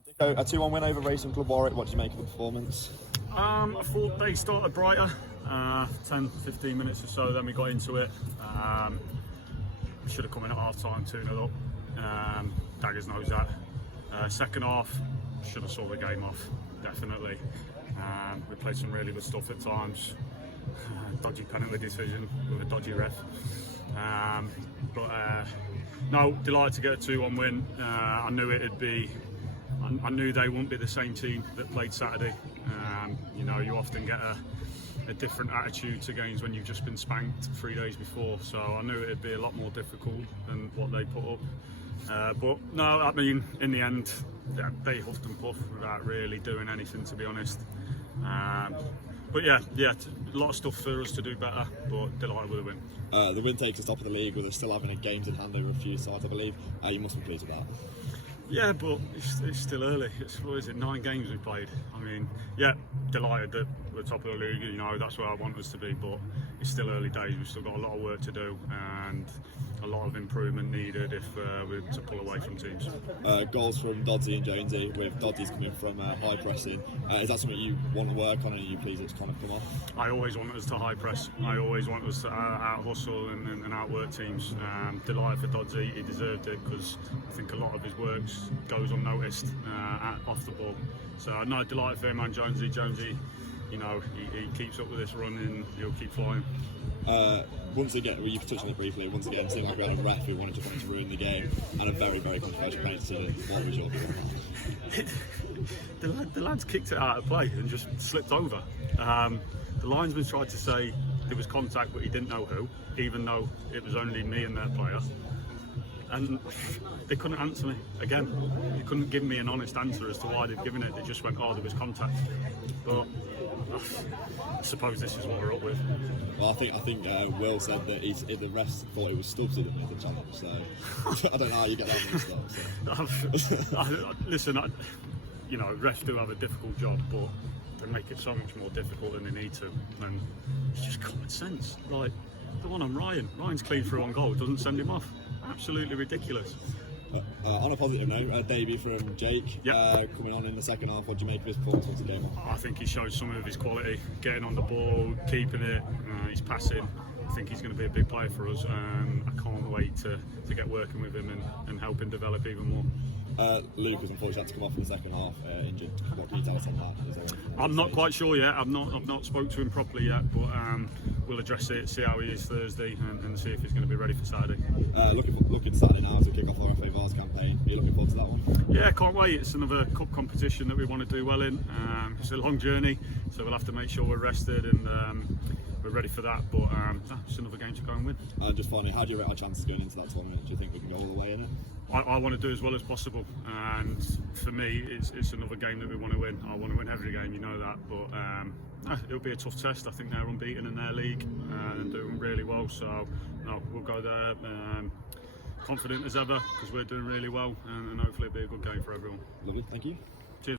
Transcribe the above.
Dicko, a 2-1 win over Racing Club Warwick. What did you make of the performance? I thought they started brighter, 10-15 minutes or so, then we got into it. We should have come in at half time 2-0 up. Daggers knows that. Second half, should have saw the game off, definitely. We played some really good stuff at times. Dodgy penalty decision with a dodgy ref. No, delighted to get a 2-1 win. I knew it'd be. I knew they wouldn't be the same team that played Saturday. You know, you often get a different attitude to games when you've just been spanked 3 days before. So I knew it'd be a lot more difficult than what they put up. But no, I mean, in the end, they huffed and puffed without really doing anything, to be honest. But yeah, a lot of stuff for us to do better, but delighted with the win. The win takes us top of the league, with us still having a games in hand over a few sides, I believe. You must be pleased with that. Yeah, but it's still early. What is it, 9 games we've played? I mean, yeah, delighted that we're top of the league, you know, that's where I want us to be, but it's still early days. We've still got a lot of work to do and a lot of improvement needed if we're to pull away from teams. Goals from Dodgy and Jonesy, with Dodgy's coming from high pressing. Is that something you want to work on, and are you pleased it's kind of come off? I always want us to high press. I always want us to out hustle and outwork teams. Delighted for Dodgy, he deserved it, because I think a lot of his work goes unnoticed off the ball. So no, delighted for him and Jonesy. Jonesy, you know, he keeps up with this run and he'll keep flying. Once again, well, you've touched on it briefly, once again, seemed like we had a ref who wanted to ruin the game, and a very, very controversial penalty decision. What was your view on that? The lads kicked it out of play and just slipped over. The linesman tried to say there was contact, but he didn't know who, even though it was only me and their player. And they couldn't answer me again. They couldn't give me an honest answer as to why they'd given it. They just went, "Oh, there was contact." But I suppose this is what we're up with. Well, I think Will said that the refs thought it was Stubbs who didn't make the challenge. So I don't know how you get that mixed up. So. Listen, you know, refs do have a difficult job, but they make it so much more difficult than they need to. And it's just common sense. Like the one on Ryan. Ryan's clean for one goal. Doesn't send him off. Absolutely ridiculous. On a positive note, a debut from Jake. Yep. Coming on in the second half. What do you make of his performance? What's the game on? I think he showed some of his quality, getting on the ball, keeping it. He's passing. I think he's going to be a big player for us. I can't wait to get working with him and help him develop even more. Luke was unfortunately had to come off in the second half, injured. What can you tell us on that? I'm not quite sure yet. I've not spoke to him properly yet, but we'll address it, see how he is Thursday, and see if he's going to be ready for Saturday. Looking to Saturday now as we kick off our FA Vars campaign. Are you looking forward to that one? Yeah, can't wait. It's another cup competition that we want to do well in. It's a long journey, so we'll have to make sure we're rested and we're ready for that. But it's another game to go and win. And just finally, how do you rate our chances going into that tournament? Do you think we can go all the way in it? I want to do as well as possible, and for me it's another game that we want to win. I want to win every game, you know that, but it'll be a tough test. I think they're unbeaten in their league and doing really well, so no, we'll go there confident as ever, because we're doing really well, and hopefully it'll be a good game for everyone. Lovely, thank you.